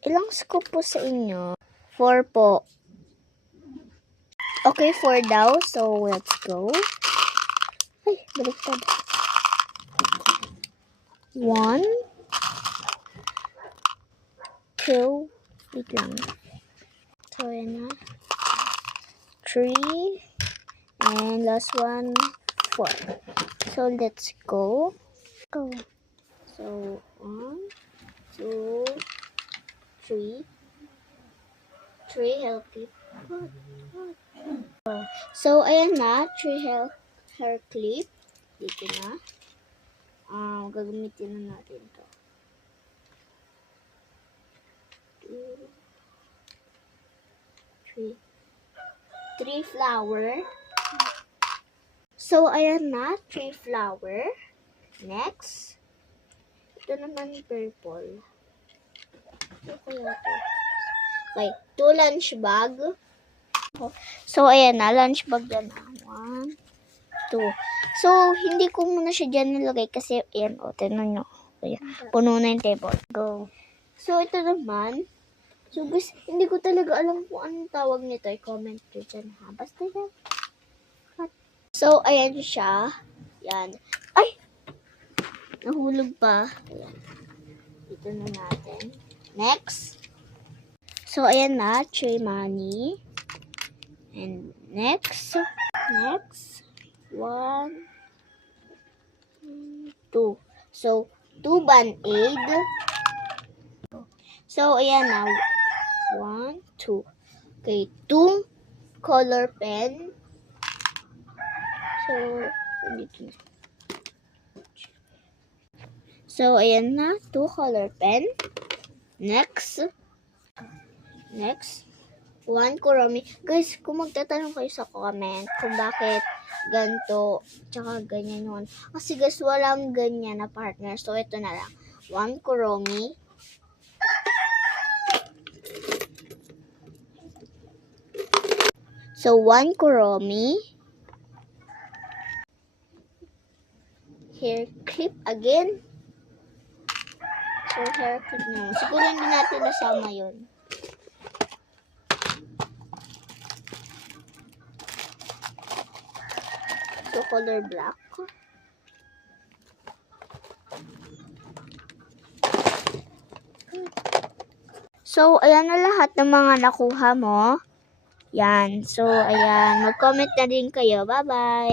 Ilang scoop po sa inyo? 4 po. Okay, 4 daw. So, let's go. Ay, baliktad. 1, 2, wait lang. So, yan na. 3, and last one, 4. So, let's go. Go. So, 1, 2, 3. 3 healthy. So, ayan na. 3 hair clip. Dito na. Gagamitin na natin to. 2, 3 flower. So, ayan na. 3 flower. Next. Ito naman purple. Ito kaya ito. Okay. 2 lunch bag. So, ayan na. Lunch bag yan na. 1, 2. So, hindi ko muna siya dyan nilagay kasi, ayan, o, tinan nyo. Ayan, puno na yung table. Go. So, ito naman. So, guys, hindi ko talaga alam kung anong tawag nito. I-comment nyo dyan, ha? Basta yan. So, ayan siya. Yan. Ay! Nahulog pa. Ayan. Ito na natin. Next. So, ayan na. Tray money. And next. Next. 1, 2. So, 2 Band-Aid. So, ayan na. 1, 2. Okay, 2 color pen. So, dito na. So, ayan na. 2 color pen. Next. Next. 1 Kuromi. Guys, kung magtatanong kayo sa comment kung bakit ganito, tsaka ganyan yun. Kasi guys, walang ganyan na partner. So, ito na lang. 1 Kuromi. So, 1 Kuromi. Hair clip again. So, hair clip na. Siguro hindi natin nasama yun. So, color black. So, ayan na lahat ng mga nakuha mo. Yan. So, ayan. Mag-comment na din kayo. Bye-bye!